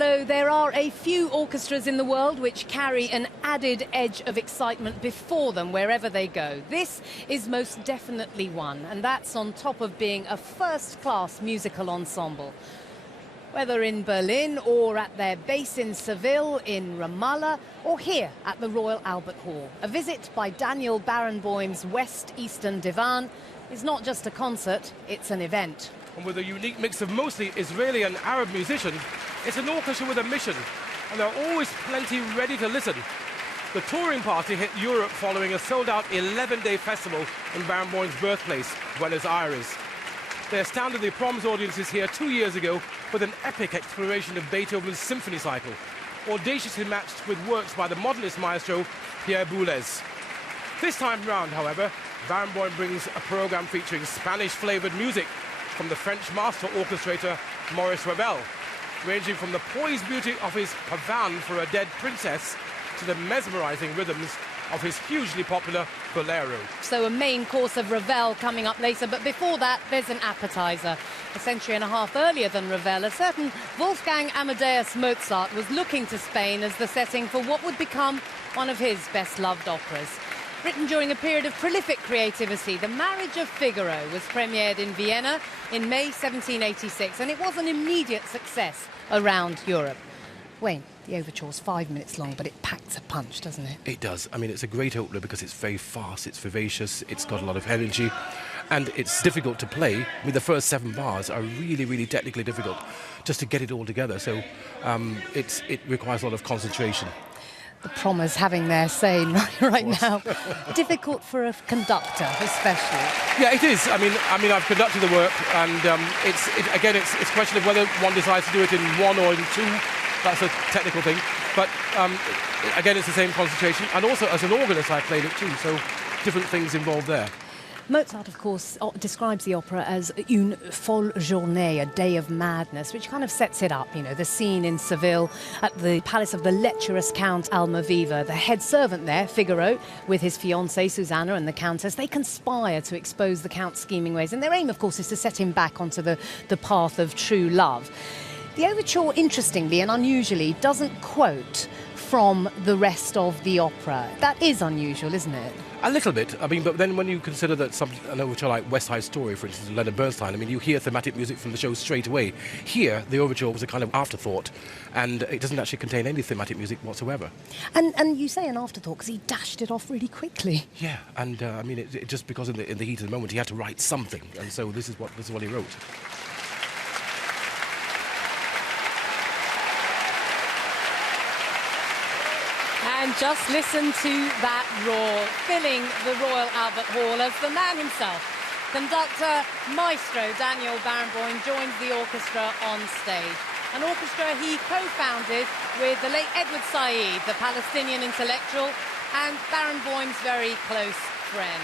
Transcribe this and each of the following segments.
Hello, there are a few orchestras in the world which carry an added edge of excitement before them wherever they go. This is most definitely one, and that's on top of being a first-class musical ensemble. Whether in Berlin or at their base in Seville, in Ramallah, or here at the Royal Albert Hall, a visit by Daniel Barenboim's West Eastern Divan is not just a concert, it's an event. And with a unique mix of mostly Israeli and Arab musicians, it's an orchestra with a mission, and there are always plenty ready to listen. The touring party hit Europe following a sold-out 11-day festival in Barenboim's birthplace, Buenos Aires. They astounded the Proms audiences here 2 years ago with an epic exploration of Beethoven's symphony cycle, audaciously matched with works by the modernist maestro Pierre Boulez. This time round, however, Barenboim brings a program featuring Spanish-flavoured music from the French master orchestrator Maurice Ravel, ranging from the poised beauty of his Pavane for a Dead Princess to the mesmerising rhythms of his hugely popular Bolero. So a main course of Ravel coming up later, but before that there's an appetizer. A century and a half earlier than Ravel, a certain Wolfgang Amadeus Mozart was looking to Spain as the setting for what would become one of his best-loved operas. Written during a period of prolific creativity, The Marriage of Figaro was premiered in Vienna in May 1786, and it was an immediate success around Europe. Wayne, the overture's 5 minutes long, but it packs a punch, doesn't it? It does. I mean, it's a great opener because it's very fast, it's vivacious, it's got a lot of energy, and it's difficult to play. I mean, the first 7 bars are really, really technically difficult just to get it all together, so it requires a lot of concentration. The Prommers having their say right now. Difficult for a conductor, especially. Yeah, it is. I mean, I've conducted the work, and it's a question of whether one decides to do it in 1 or in 2. That's a technical thing. But again, it's the same concentration. And also, as an organist, I played it too. So different things involved there. Mozart, of course, describes the opera as une folle journée, a day of madness, which kind of sets it up, you know, the scene in Seville at the palace of the lecherous Count Almaviva. The head servant there, Figaro, with his fiancée Susanna and the Countess, they conspire to expose the Count's scheming ways. And their aim, of course, is to set him back onto the path of true love. The overture, interestingly and unusually, doesn't quote from the rest of the opera. That is unusual, isn't it? A little bit. I mean, but then when you consider that an overture like West Side Story, for instance, Leonard Bernstein, I mean, you hear thematic music from the show straight away. Here, the overture was a kind of afterthought, and it doesn't actually contain any thematic music whatsoever. And you say an afterthought because he dashed it off really quickly. Yeah, and I mean, it just because in the heat of the moment he had to write something, and so this is what he wrote. And just listen to that roar, filling the Royal Albert Hall as the man himself, conductor, maestro Daniel Barenboim, joins the orchestra on stage. An orchestra he co-founded with the late Edward Said, the Palestinian intellectual, and Barenboim's very close friend.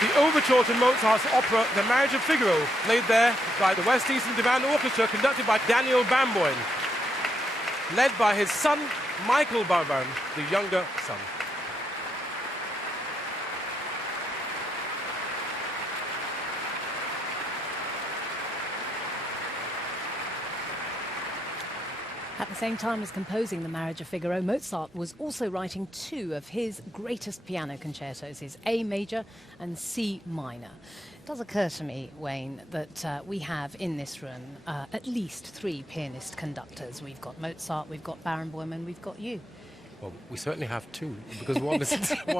the overture to Mozart's opera The Marriage of Figaro, played there by the West Eastern Divan Orchestra, conducted by Daniel Barenboim, led by his son, Michael Barenboim, the younger son. At the same time as composing The Marriage of Figaro, Mozart was also writing two of his greatest piano concertos, his A major and C minor. It does occur to me, Wayne, that we have in this room at least three pianist conductors. We've got Mozart, we've got Barenboim, and we've got you. Well, we certainly have two, because one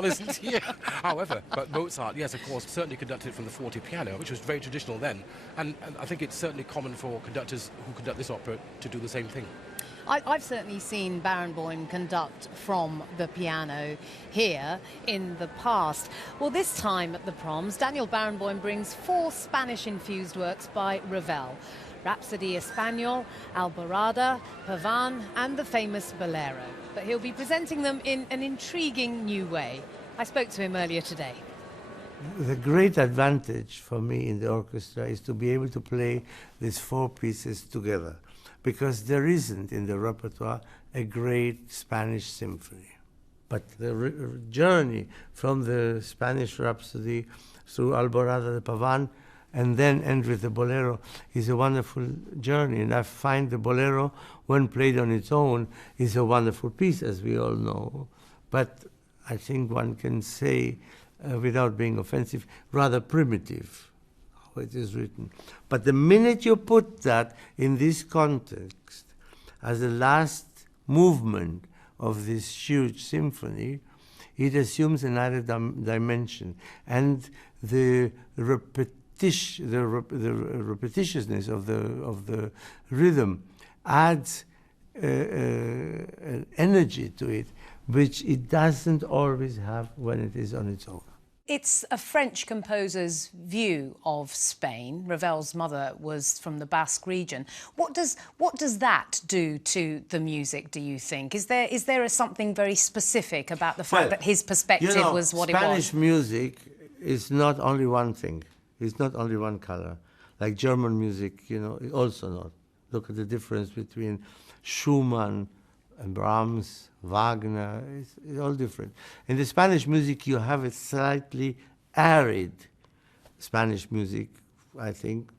isn't here. However, but Mozart, yes, of course, certainly conducted from the forte piano, which was very traditional then. And I think it's certainly common for conductors who conduct this opera to do the same thing. I've certainly seen Barenboim conduct from the piano here in the past. Well, this time at the Proms, Daniel Barenboim brings four Spanish-infused works by Ravel: Rhapsody Español, Alborada, Pavan, and the famous Bolero. But he'll be presenting them in an intriguing new way. I spoke to him earlier today. The great advantage for me in the orchestra is to be able to play these four pieces together, because there isn't in the repertoire a great Spanish symphony. But the journey from the Spanish Rhapsody through Alborada de Pavan and then end with the Bolero is a wonderful journey. And I find the Bolero, when played on its own, is a wonderful piece, as we all know. But I think one can say, without being offensive, rather primitive, how it is written. But the minute you put that in this context, as the last movement of this huge symphony, it assumes another dimension. And the repetitiousness of the rhythm adds an energy to it, which it doesn't always have when it is on its own. It's a French composer's view of Spain. Ravel's mother was from the Basque region. What does that do to the music, do you think? Is there something very specific about the fact that his perspective was what it was? Spanish music is not only one thing. It's not only one color. Like German music, also not. Look at the difference between Schumann and Brahms, Wagner, it's all different. In the Spanish music, you have a slightly arid Spanish music, I think,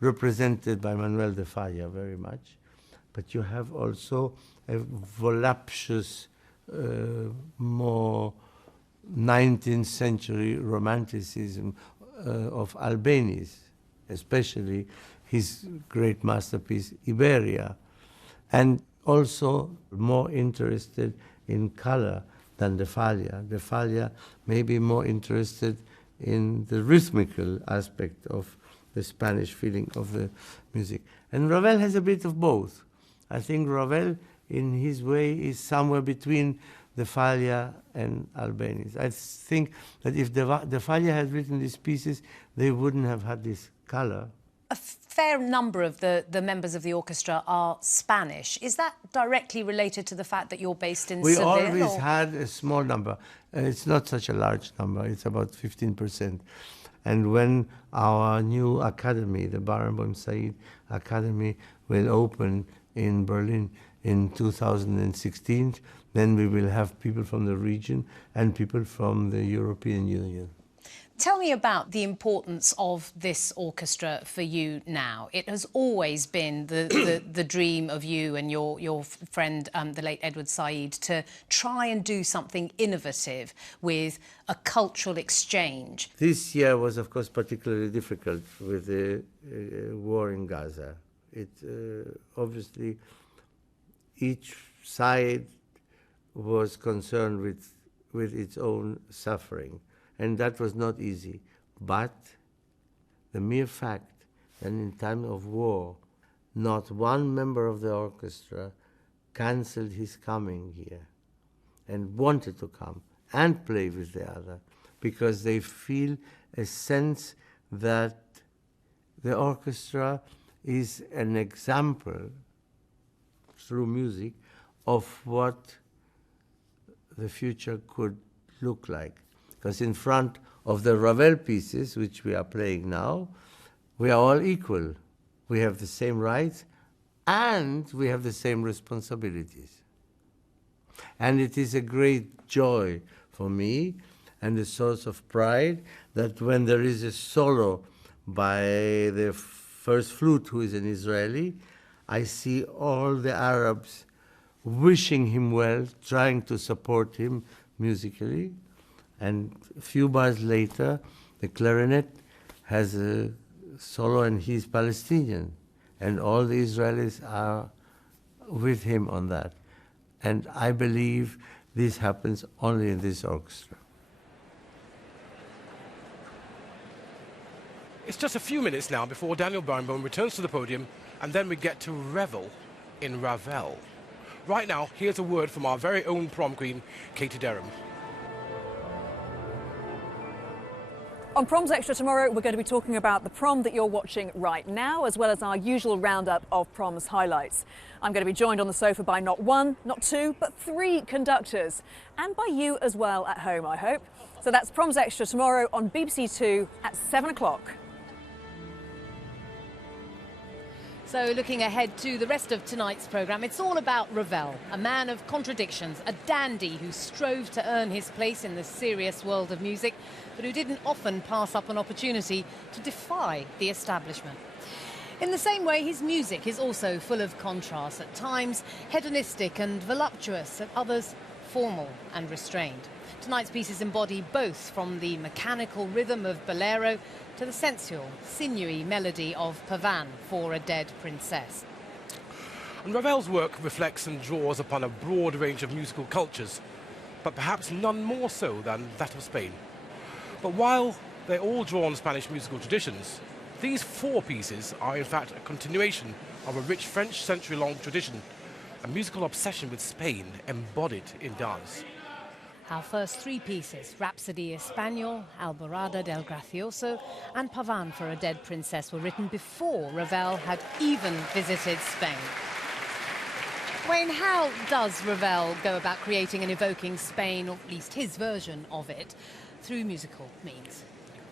represented by Manuel de Falla very much. But you have also a voluptuous, more 19th century romanticism of Albéniz, especially his great masterpiece, Iberia. And also more interested in color than de Falla. De Falla may be more interested in the rhythmical aspect of the Spanish feeling of the music. And Ravel has a bit of both. I think Ravel, in his way, is somewhere between de Falla and Albéniz. I think that if de Falla had written these pieces, they wouldn't have had this color. A fair number of the members of the orchestra are Spanish. Is that directly related to the fact that you're based in Seville? We always had a small number. It's not such a large number. It's about 15%. And when our new academy, the Barenboim Said Academy, will open in Berlin in 2016, then we will have people from the region and people from the European Union. Tell me about the importance of this orchestra for you now. It has always been the dream of you and your friend, the late Edward Said, to try and do something innovative with a cultural exchange. This year was, of course, particularly difficult with the war in Gaza. Obviously, each side was concerned with its own suffering. And that was not easy. But the mere fact that in time of war, not one member of the orchestra cancelled his coming here and wanted to come and play with the other, because they feel a sense that the orchestra is an example through music of what the future could look like. Because in front of the Ravel pieces, which we are playing now, we are all equal. We have the same rights and we have the same responsibilities. And it is a great joy for me and a source of pride that when there is a solo by the first flute, who is an Israeli, I see all the Arabs wishing him well, trying to support him musically. And a few bars later, the clarinet has a solo and he's Palestinian. And all the Israelis are with him on that. And I believe this happens only in this orchestra. It's just a few minutes now before Daniel Barenboim returns to the podium, and then we get to revel in Ravel. Right now, here's a word from our very own prom queen, Katie Derham. On Proms Extra tomorrow, we're going to be talking about the prom that you're watching right now, as well as our usual roundup of Proms highlights. I'm going to be joined on the sofa by not one, not two, but three conductors, and by you as well at home, I hope. So that's Proms Extra tomorrow on BBC Two at 7 o'clock. So looking ahead to the rest of tonight's programme, it's all about Ravel, a man of contradictions, a dandy who strove to earn his place in the serious world of music, but who didn't often pass up an opportunity to defy the establishment. In the same way, his music is also full of contrasts, at times hedonistic and voluptuous, at others formal and restrained. Tonight's pieces embody both, from the mechanical rhythm of bolero to the sensual, sinewy melody of Pavan for a Dead Princess. And Ravel's work reflects and draws upon a broad range of musical cultures, but perhaps none more so than that of Spain. But while they all draw on Spanish musical traditions, these four pieces are in fact a continuation of a rich French century-long tradition, a musical obsession with Spain embodied in dance. Our first three pieces, Rhapsody Español, Alborada del Gracioso and Pavan for a Dead Princess, were written before Ravel had even visited Spain. Wayne, how does Ravel go about creating and evoking Spain, or at least his version of it, through musical means?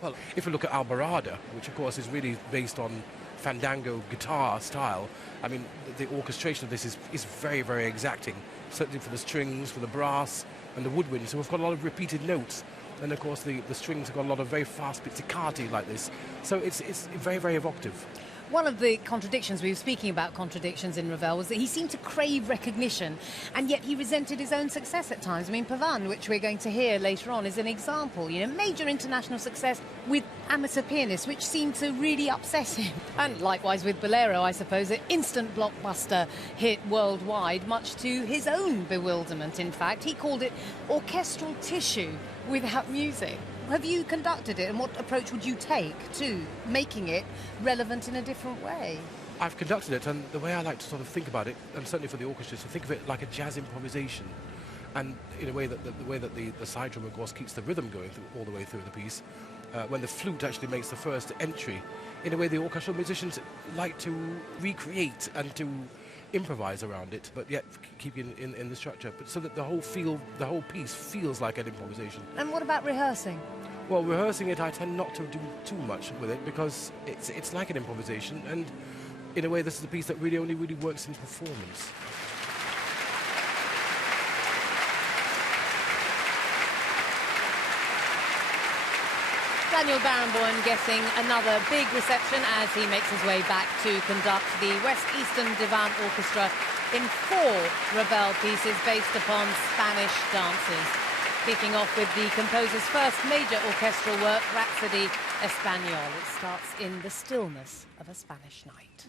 Well, if we look at Alborada, which of course is really based on fandango guitar style, I mean, the orchestration of this is very, very exacting, certainly for the strings, for the brass, and the woodwind, so we've got a lot of repeated notes, and of course the strings have got a lot of very fast pizzicati like this, so it's very, very evocative. One of the contradictions, we were speaking about contradictions in Ravel, was that he seemed to crave recognition, and yet he resented his own success at times. I mean, Pavan, which we're going to hear later on, is an example, you know, major international success with amateur pianists, which seemed to really upset him. And likewise with Bolero, I suppose, an instant blockbuster hit worldwide, much to his own bewilderment, in fact. He called it orchestral tissue without music. Have you conducted it, and what approach would you take to making it relevant in a different way? I've conducted it, and the way I like to sort of think about it, and certainly for the orchestra, is to think of it like a jazz improvisation, and in a way that the way that the side drum, of course, keeps the rhythm going all the way through the piece. When the flute actually makes the first entry, in a way the orchestral musicians like to recreate and to improvise around it, but yet keep in the structure, but so that the whole piece feels like an improvisation. And what about rehearsing? Well, rehearsing it, I tend not to do too much with it, because it's like an improvisation, and in a way this is a piece that really only works in performance. Daniel Barenboim getting another big reception as he makes his way back to conduct the West Eastern Divan Orchestra in four Ravel pieces based upon Spanish dances. Kicking off with the composer's first major orchestral work, Rhapsody Español. It starts in the stillness of a Spanish night.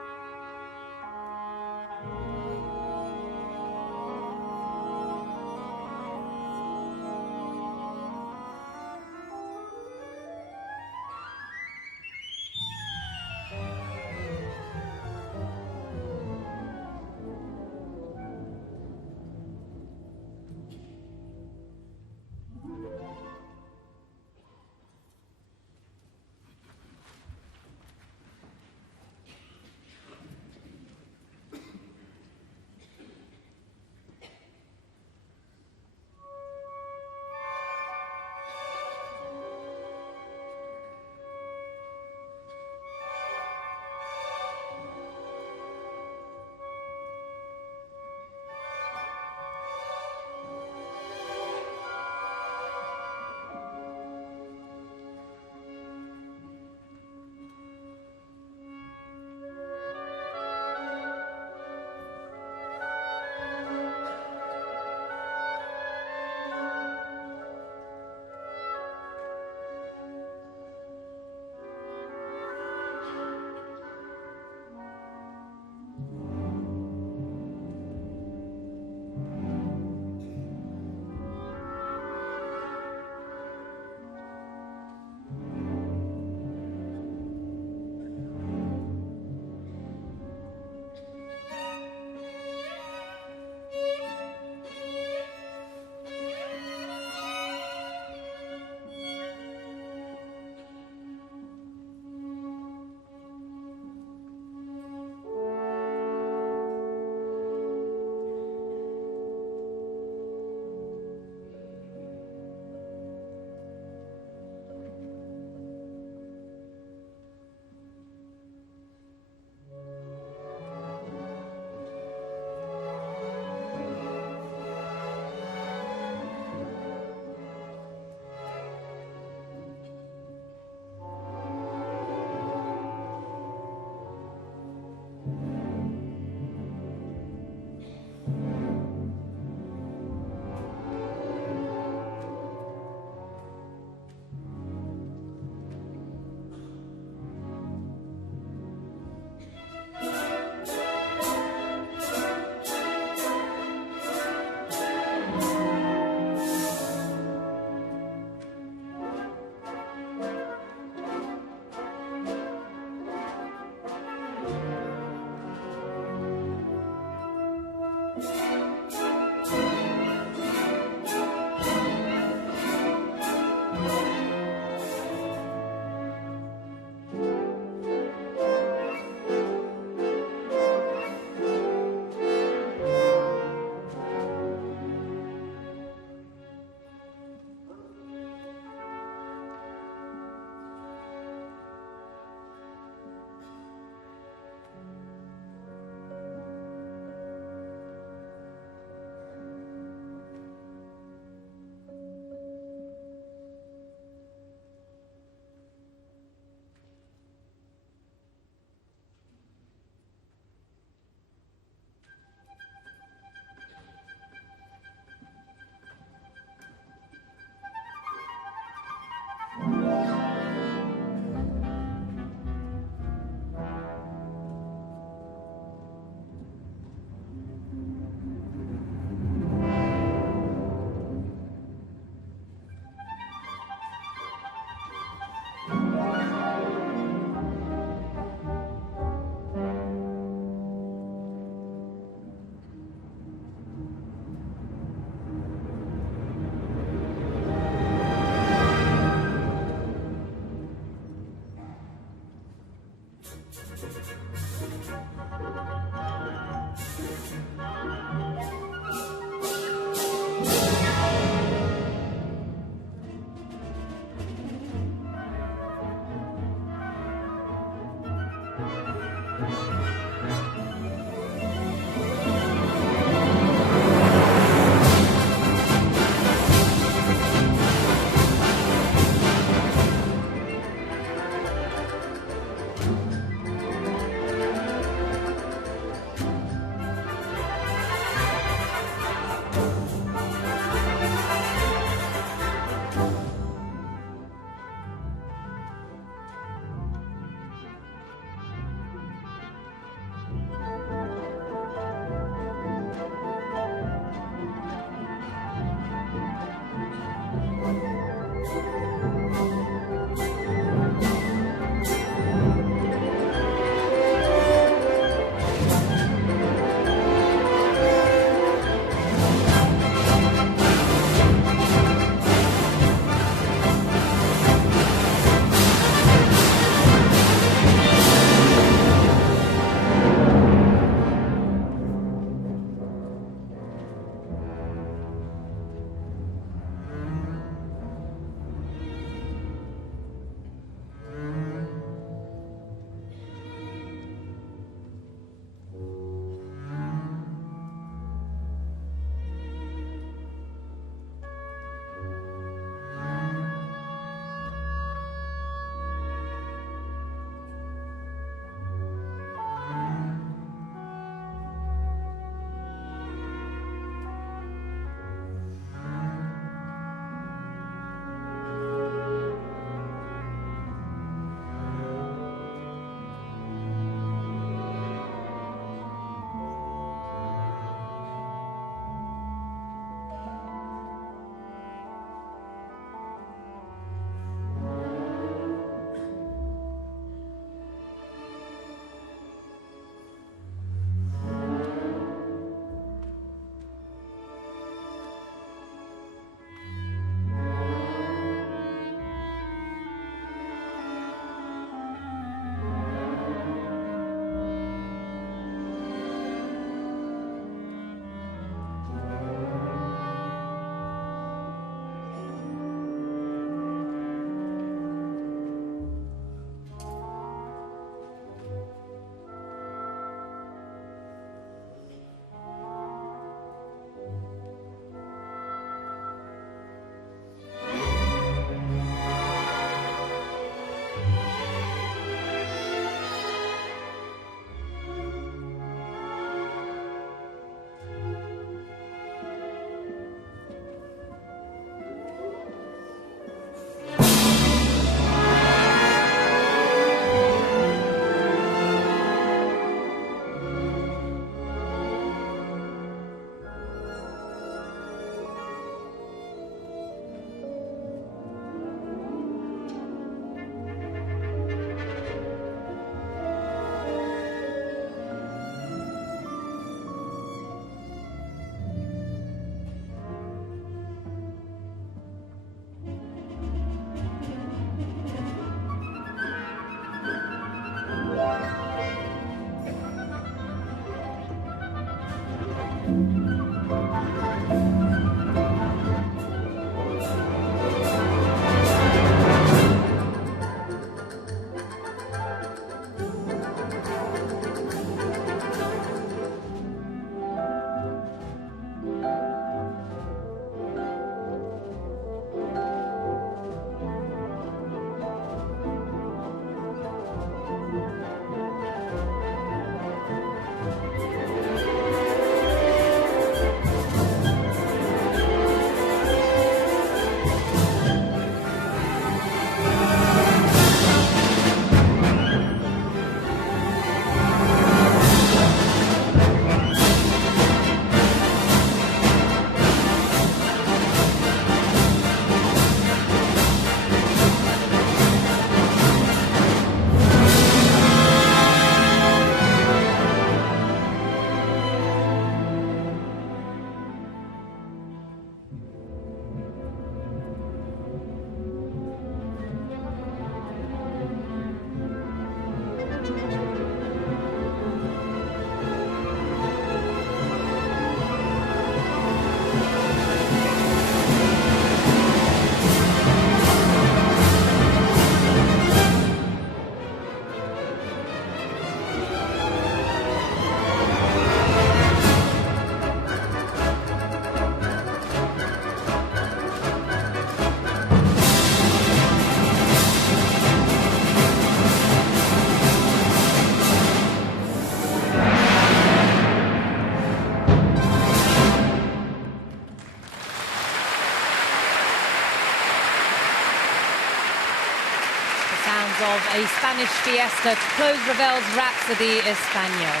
of a Spanish fiesta to close Ravel's Rhapsody Español.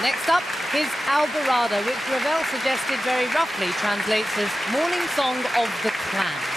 Next up, his Alborada, which Ravel suggested very roughly translates as Morning Song of the Clan.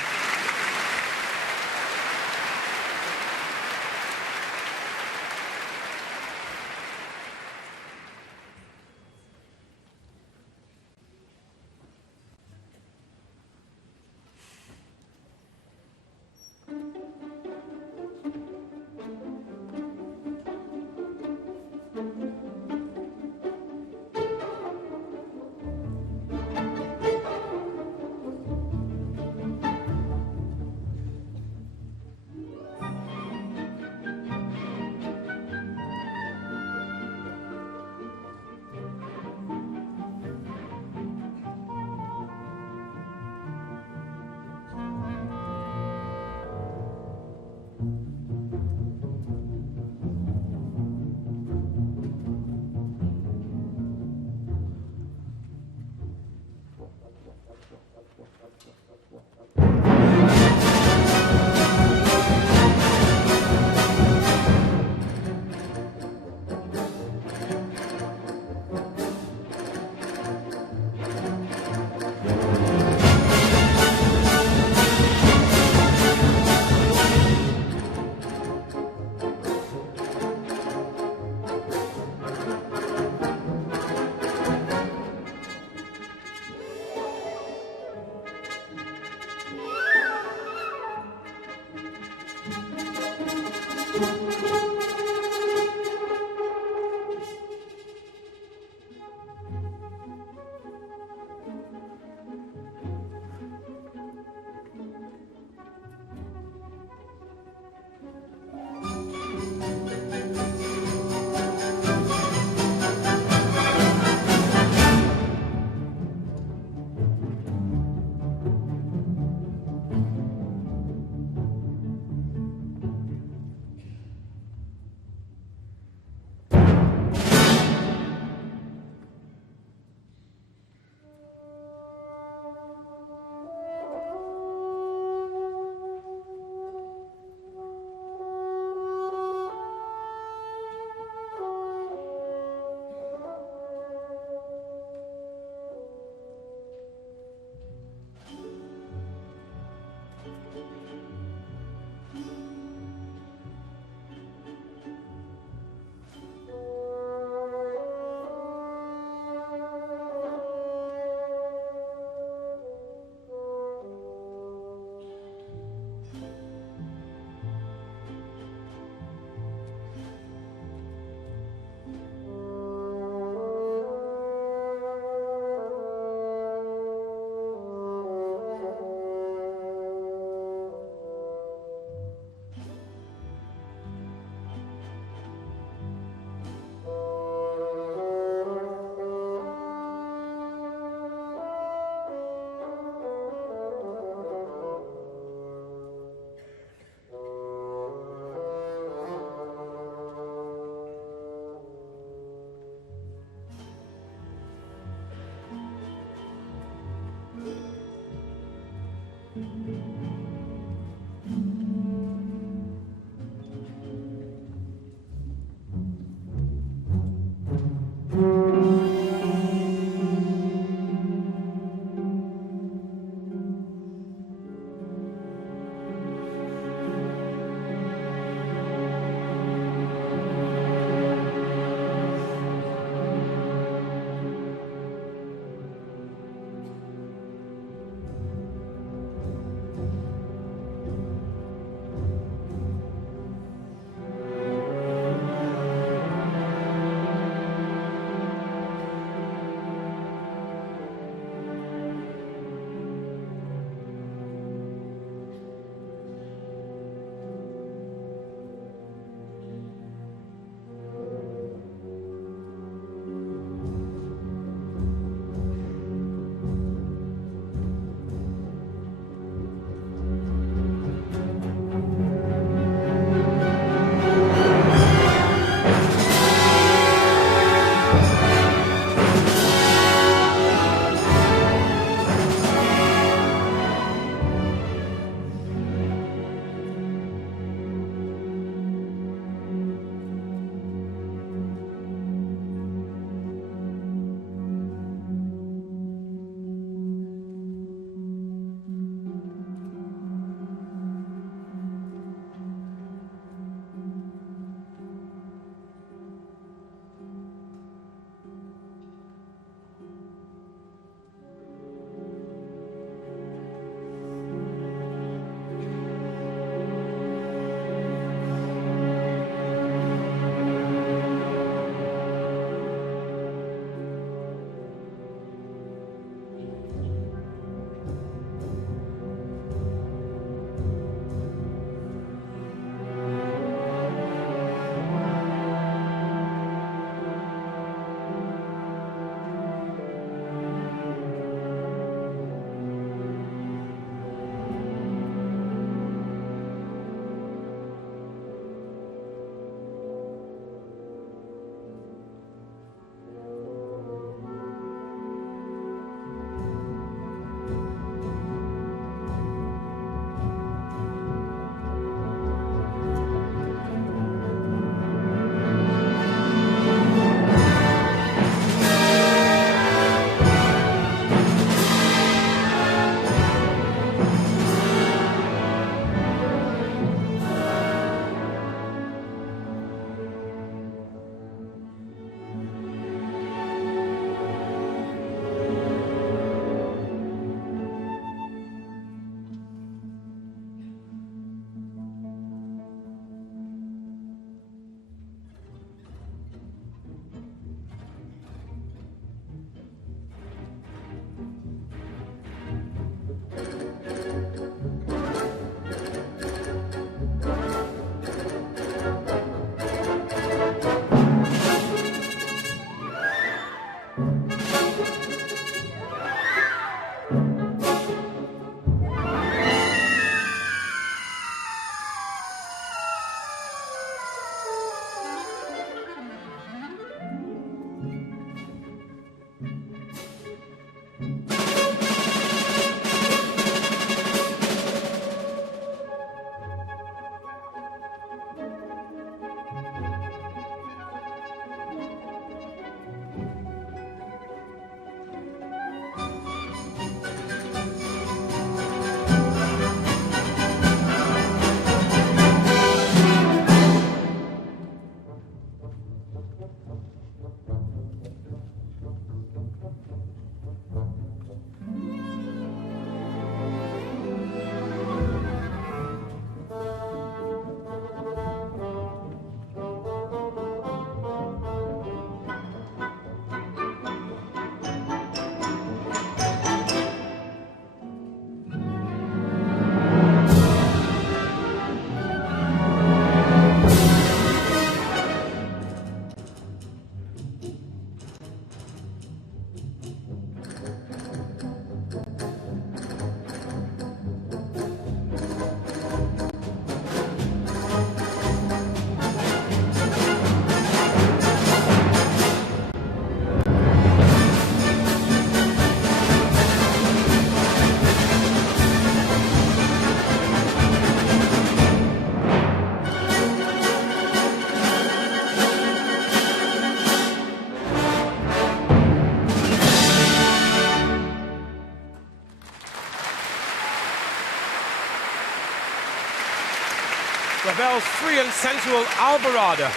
Ravel's free and sensual Alborada.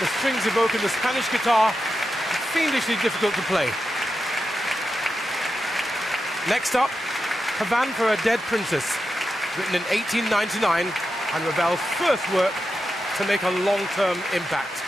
The strings evoking the Spanish guitar, fiendishly difficult to play. Next up, Divan for a Dead Princess, written in 1899, and Ravel's first work to make a long-term impact.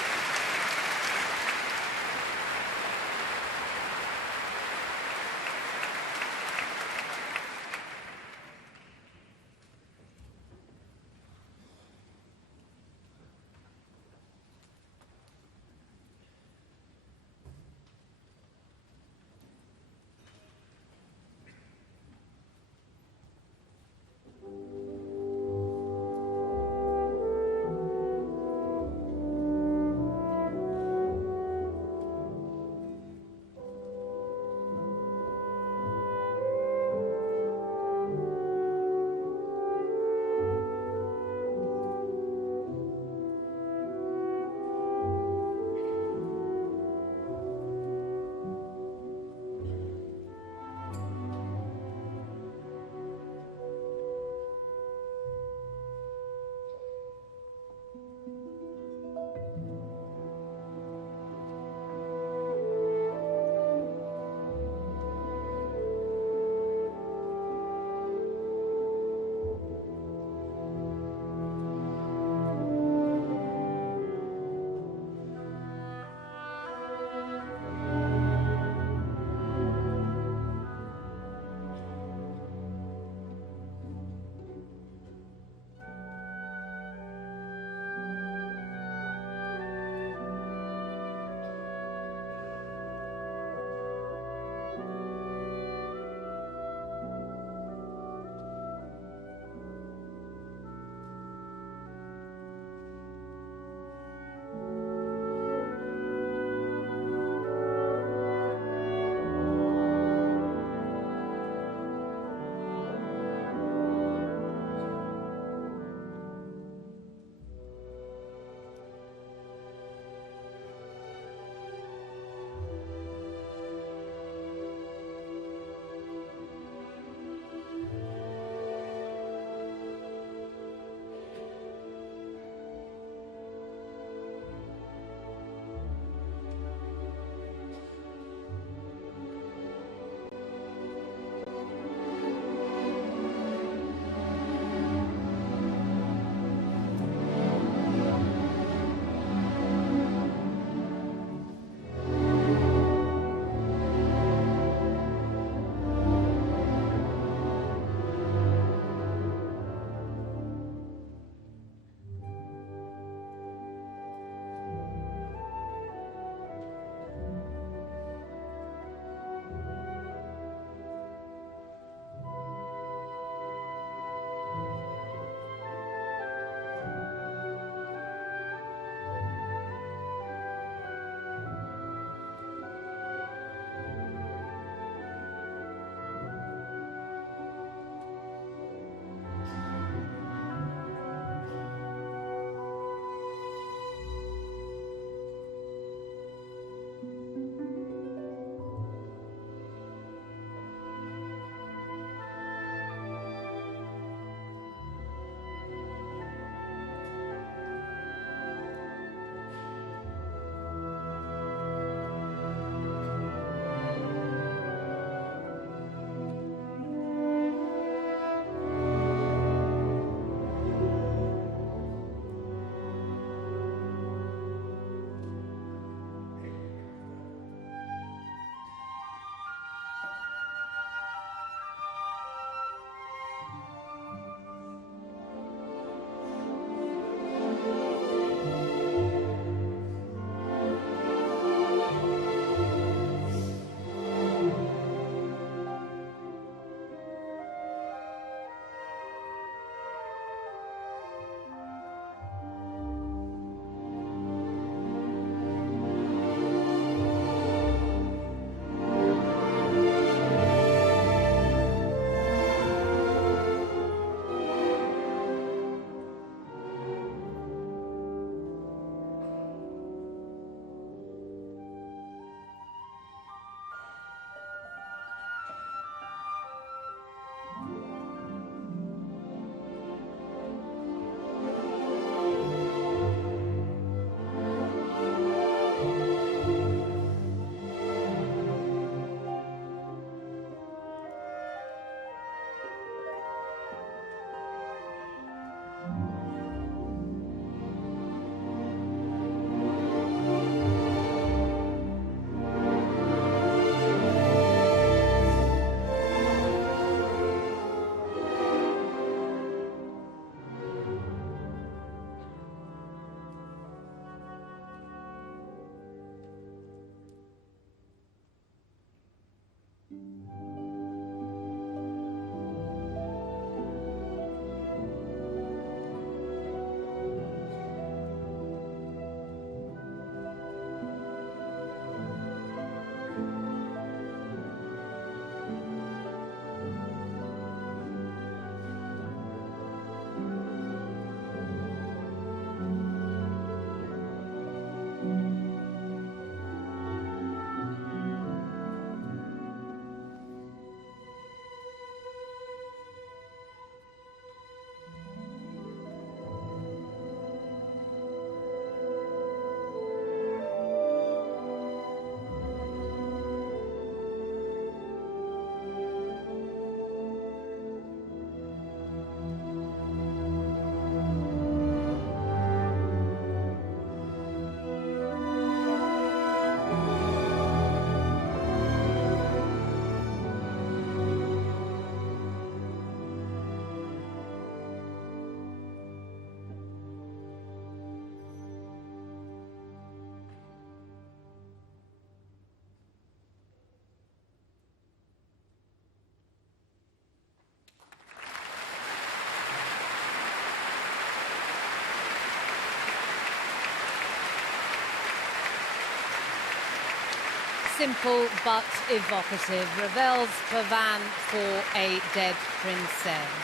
simple but evocative. Ravel's Pavan for a Dead Princess.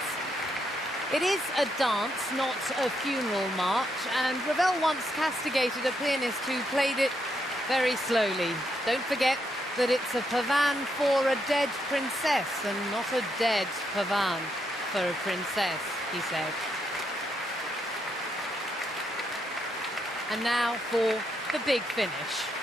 It is a dance, not a funeral march, and Ravel once castigated a pianist who played it very slowly. Don't forget that it's a Pavan for a dead princess and not a dead Pavan for a princess, he said. And now for the big finish.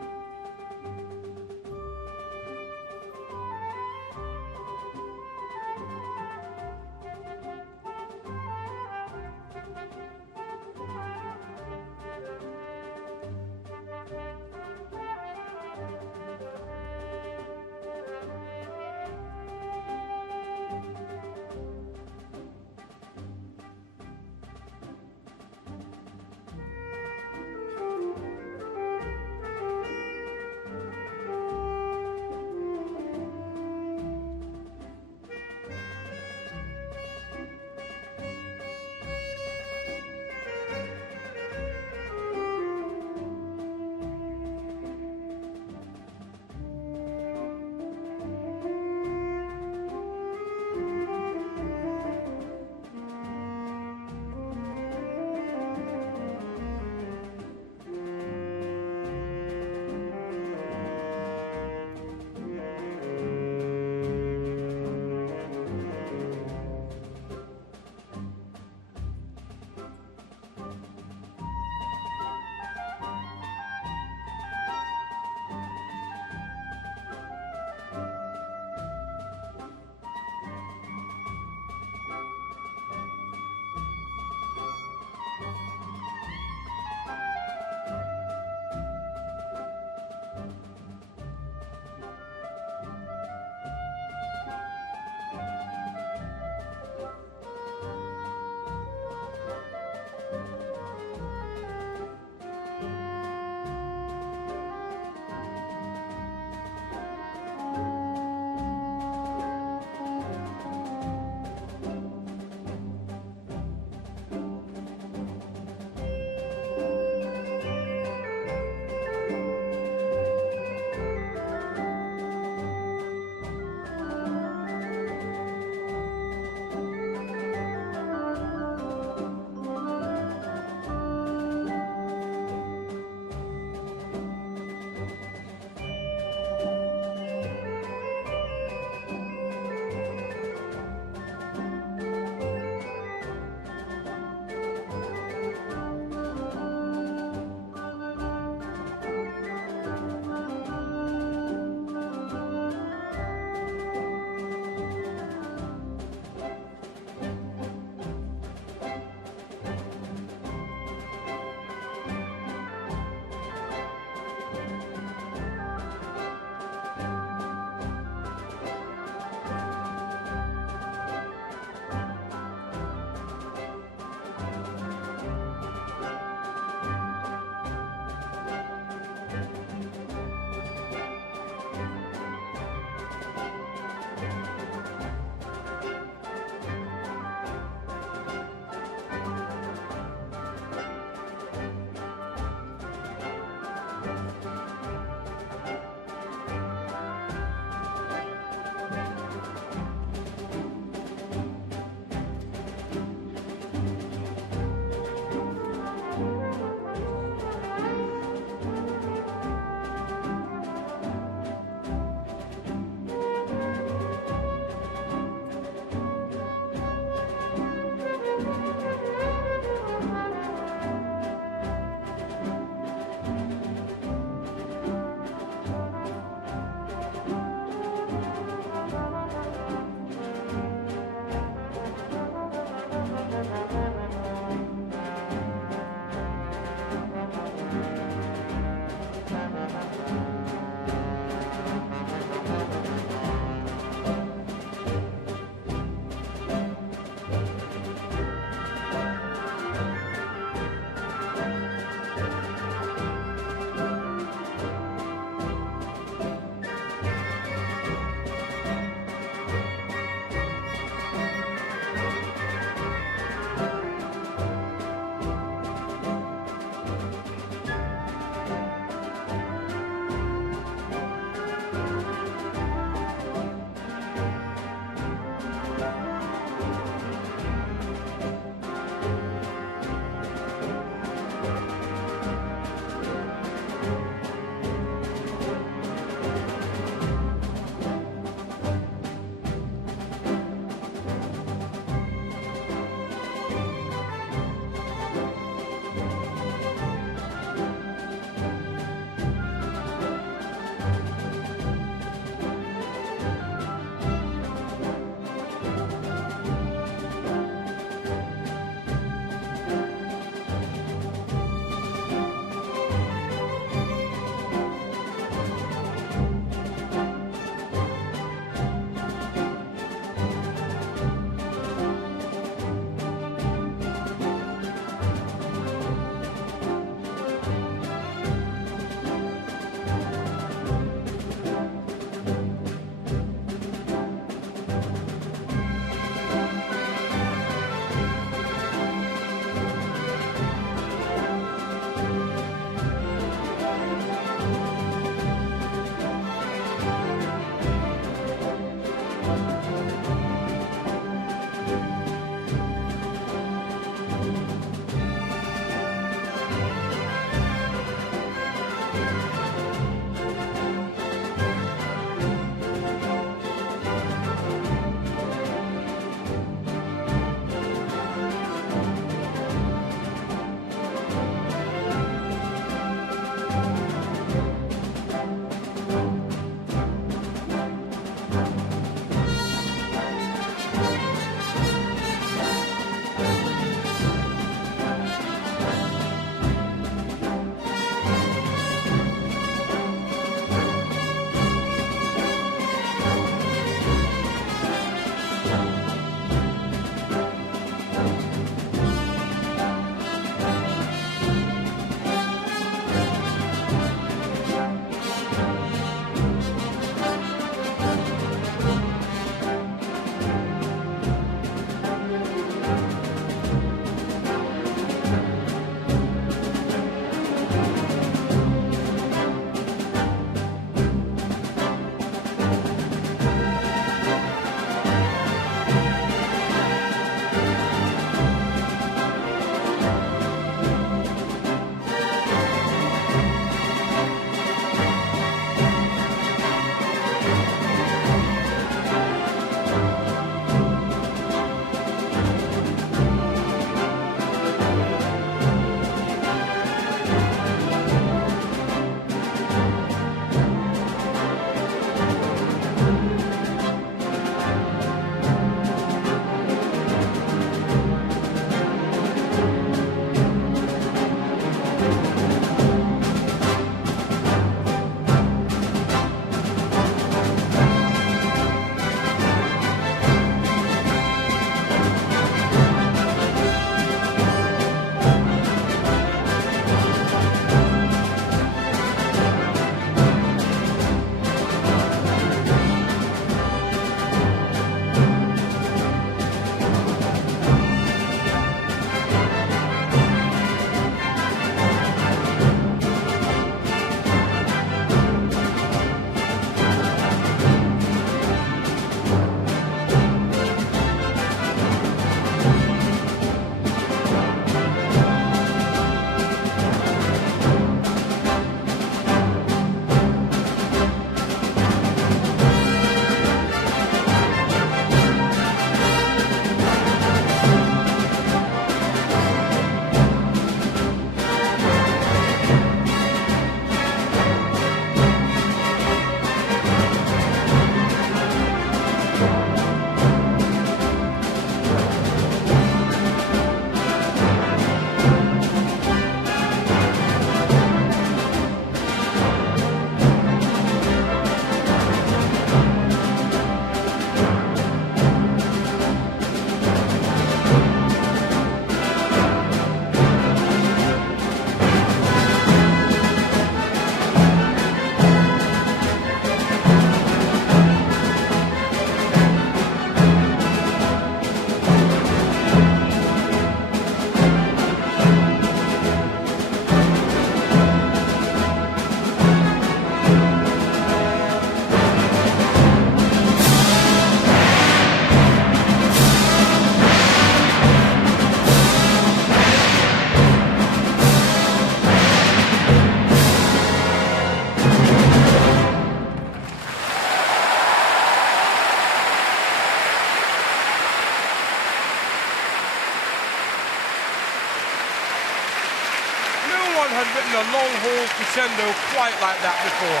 haven't written a long haul crescendo quite like that before.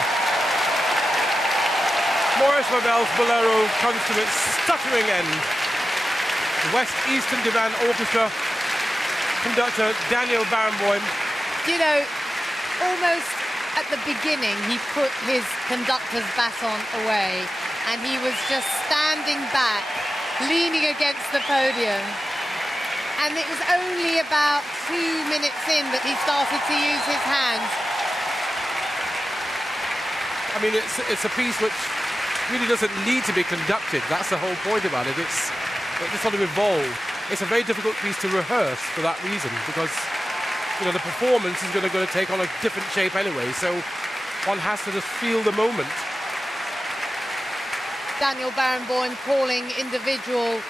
Maurice Ravel's Bolero comes to its stuttering end. The West Eastern Divan Orchestra conductor Daniel Barenboim. You know, almost at the beginning, he put his conductor's baton away and he was just standing back, leaning against the podium. And it was only about 2 minutes in that he started to use his hands. I mean, it's a piece which really doesn't need to be conducted. That's the whole point about it. It just sort of evolved. It's a very difficult piece to rehearse for that reason, because you know the performance is going to take on a different shape anyway. So one has to just feel the moment. Daniel Barenboim calling individual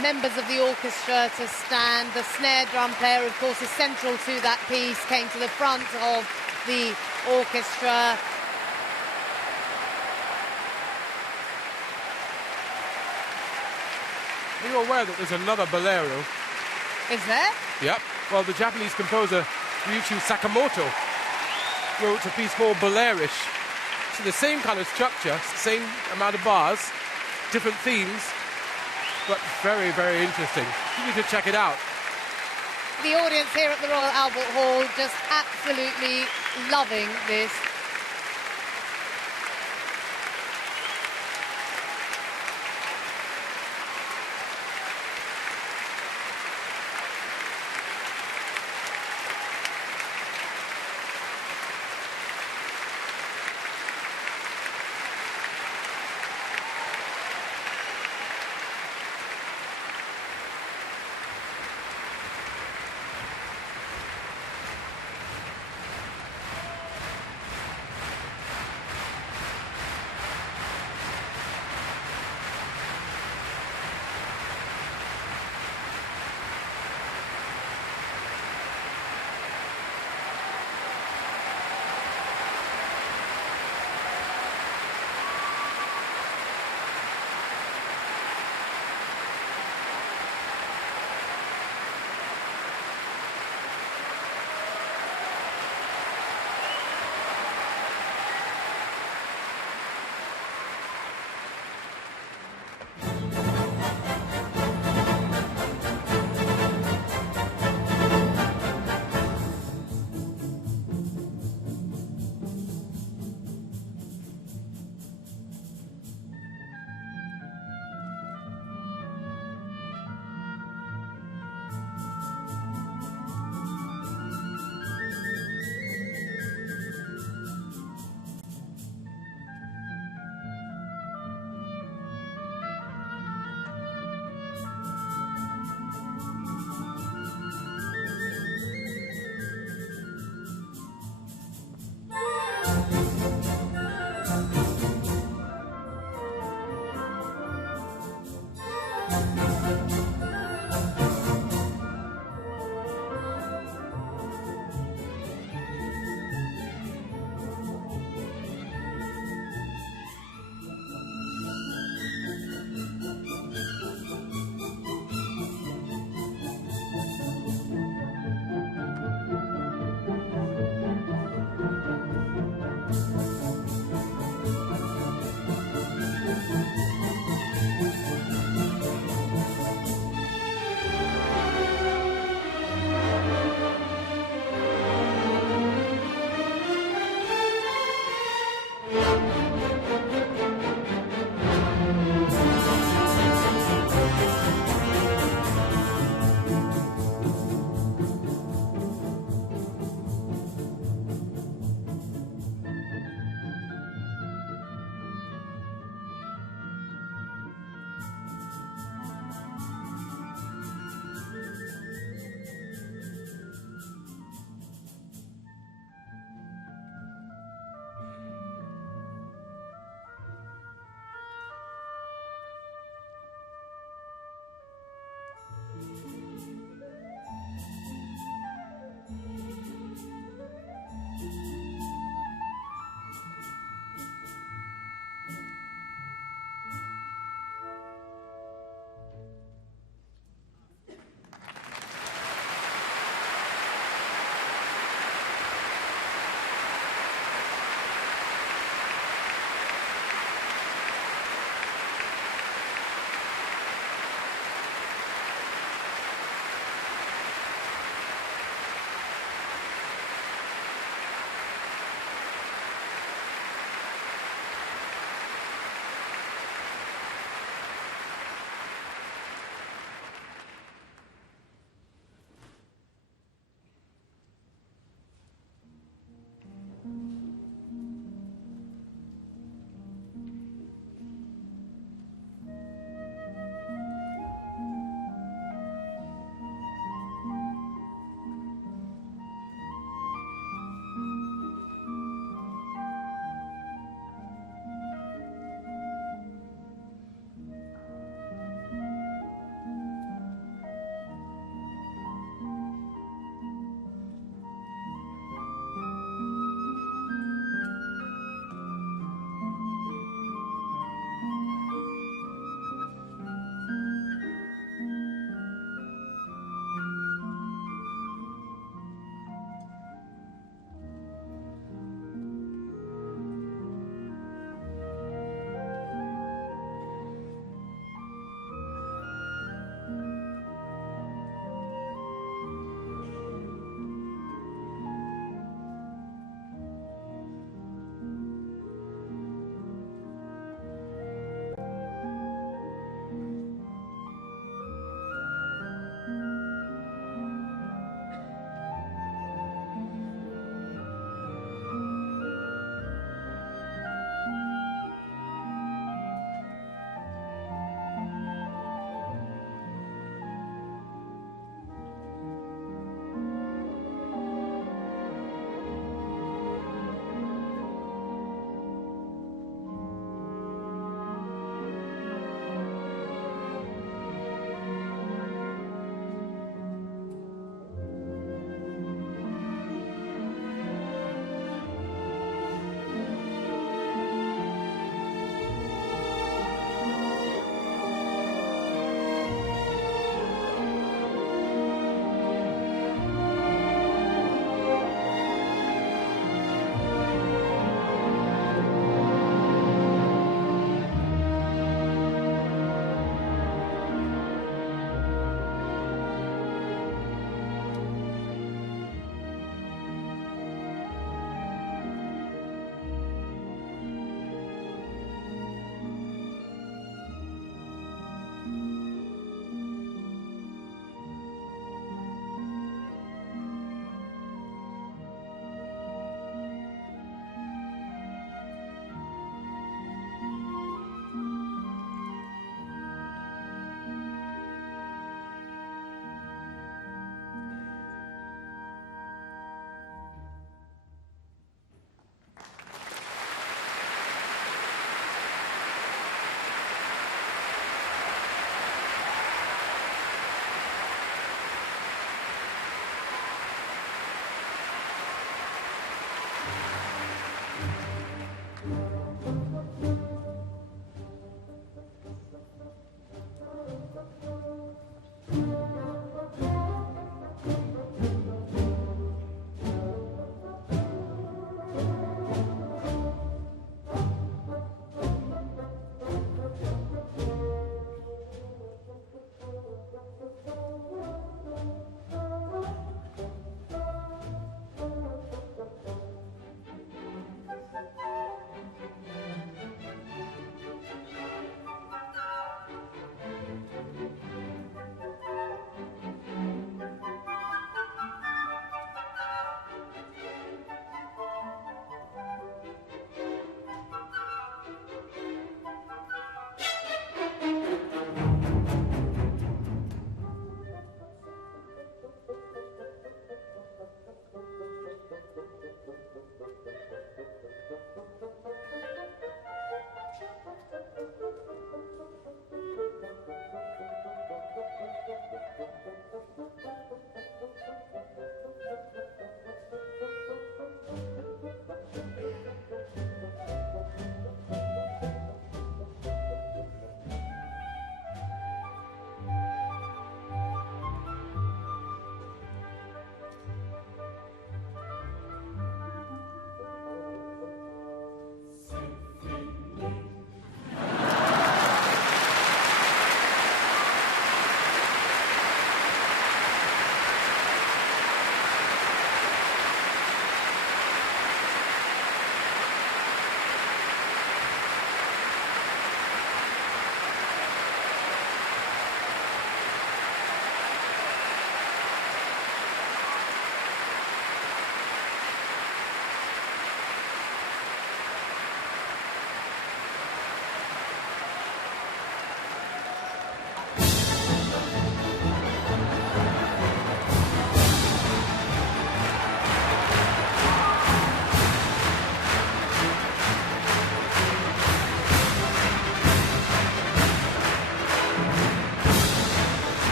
members of the orchestra to stand. The snare drum player, of course, is central to that piece, came to the front of the orchestra. Are you aware that there's another bolero? Is there? Yep. Well, the Japanese composer Ryuichi Sakamoto wrote a piece called Bolerish. So the same kind of structure, same amount of bars, different themes, but very, very interesting. You need to check it out. The audience here at the Royal Albert Hall just absolutely loving this.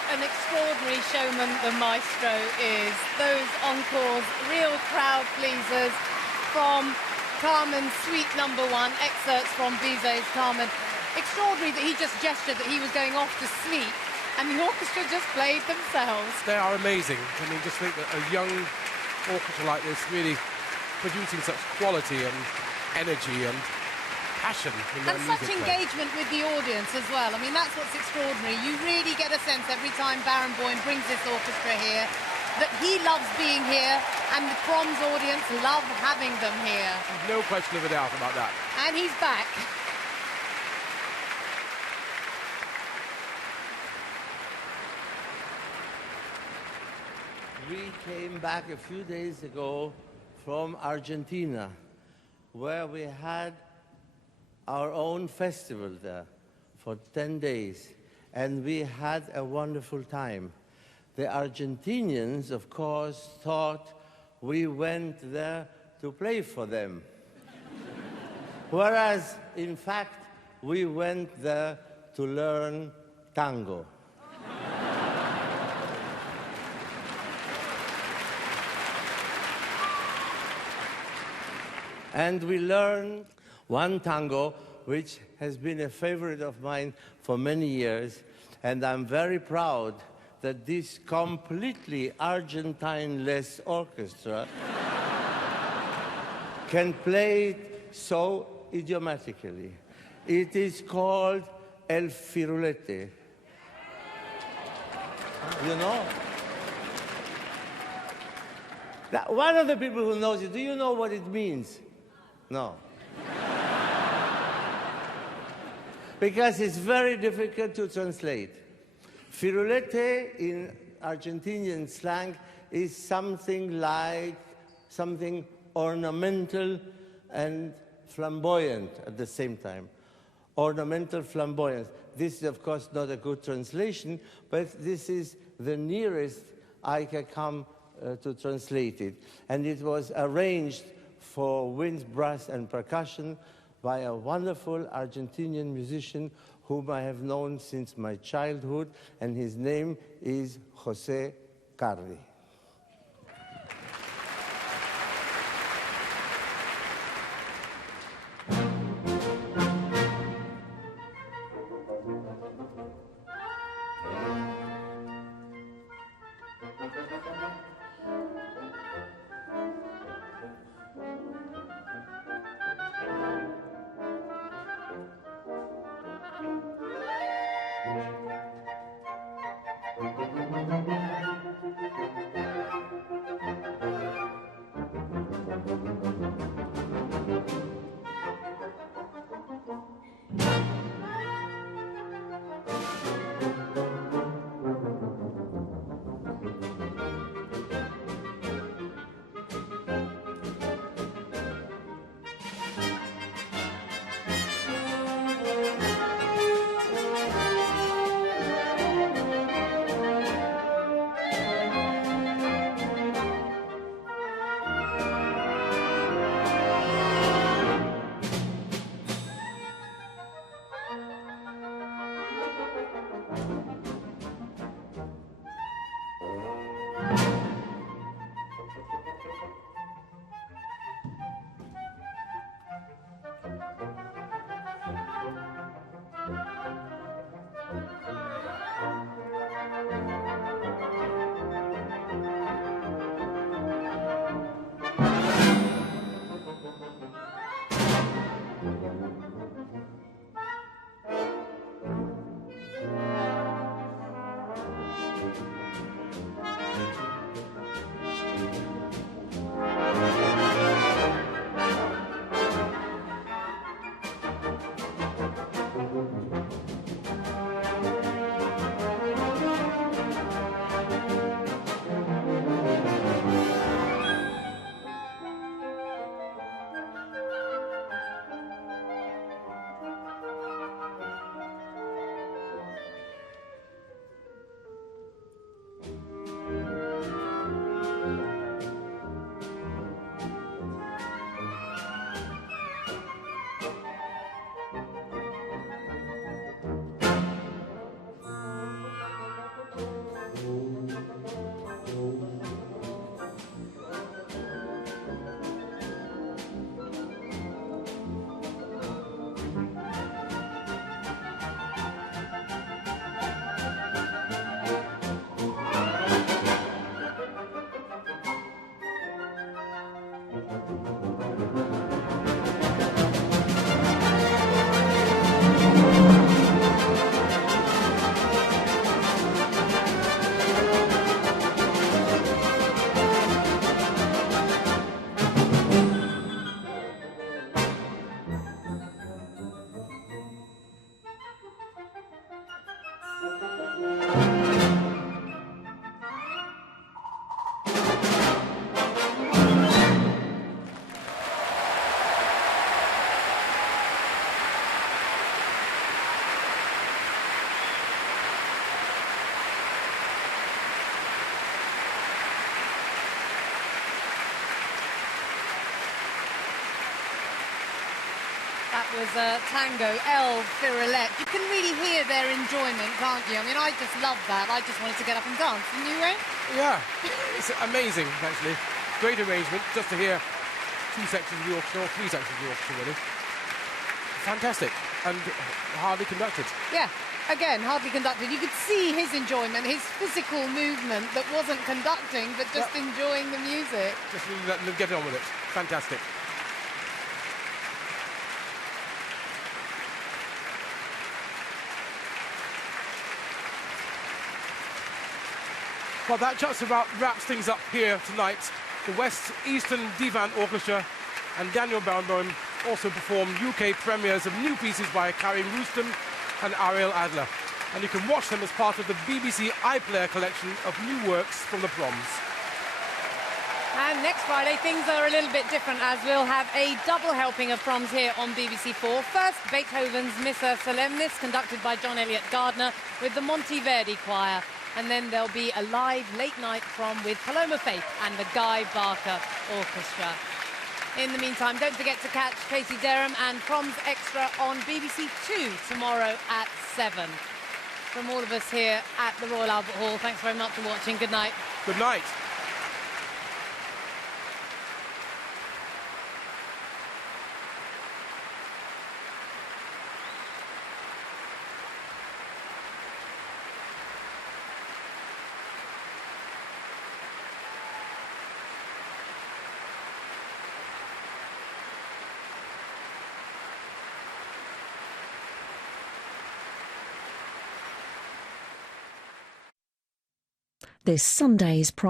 What an extraordinary showman the maestro is. Those encores, real crowd pleasers from Carmen's Suite No. 1, excerpts from Bizet's Carmen. Extraordinary that he just gestured that he was going off to sleep and the orchestra just played themselves. They are amazing. I mean, just think that a young orchestra like this really producing such quality and energy and passion in their And music such playing. engagement with the audience as well. I mean, that's what's extraordinary. You really get a sense every time Barenboim brings this orchestra here that he loves being here and the Proms audience love having them here. No question of a doubt about that. And he's back. We came back a few days ago from Argentina, where we had our own festival there for 10 days, and we had a wonderful time. The Argentinians, of course, thought we went there to play for them, whereas, in fact, we went there to learn tango. And we learned one tango, which has been a favorite of mine for many years, and I'm very proud that this completely Argentine-less orchestra can play it so idiomatically. It is called El Firulete. You know? Now, one of the people who knows it, do you know what it means? No. Because it's very difficult to translate. Firulete in Argentinian slang is something like something ornamental and flamboyant at the same time. Ornamental flamboyance. This is, of course, not a good translation, but this is the nearest I can come to translate it. And it was arranged for wind, brass, and percussion by a wonderful Argentinian musician whom I have known since my childhood, and his name is José Carri. was Tango El Firulette. You can really hear their enjoyment, can't you? I mean, I just love that. I just wanted to get up and dance. Didn't you, Ray? Yeah, it's amazing, actually. Great arrangement, just to hear two sections of the orchestra, or three sections of the orchestra, really. Fantastic, and hardly conducted. Yeah, again, hardly conducted. You could see his enjoyment, his physical movement that wasn't conducting, but just enjoying the music. Just let them get on with it. Fantastic. Well, that just about wraps things up here tonight. The West Eastern Divan Orchestra and Daniel Barenboim also perform UK premieres of new pieces by Karim Rustem and Ariel Adler. And you can watch them as part of the BBC iPlayer collection of new works from the Proms. And next Friday, things are a little bit different, as we'll have a double helping of Proms here on BBC 4. First, Beethoven's Missa Solemnis, conducted by John Elliott Gardner with the Monteverdi Choir. And then there'll be a live late-night Prom with Paloma Faith and the Guy Barker Orchestra. In the meantime, don't forget to catch Casey Derham and Proms Extra on BBC 2 tomorrow at 7. From all of us here at the Royal Albert Hall, thanks very much for watching. Good night. Good night. This Sunday's Prom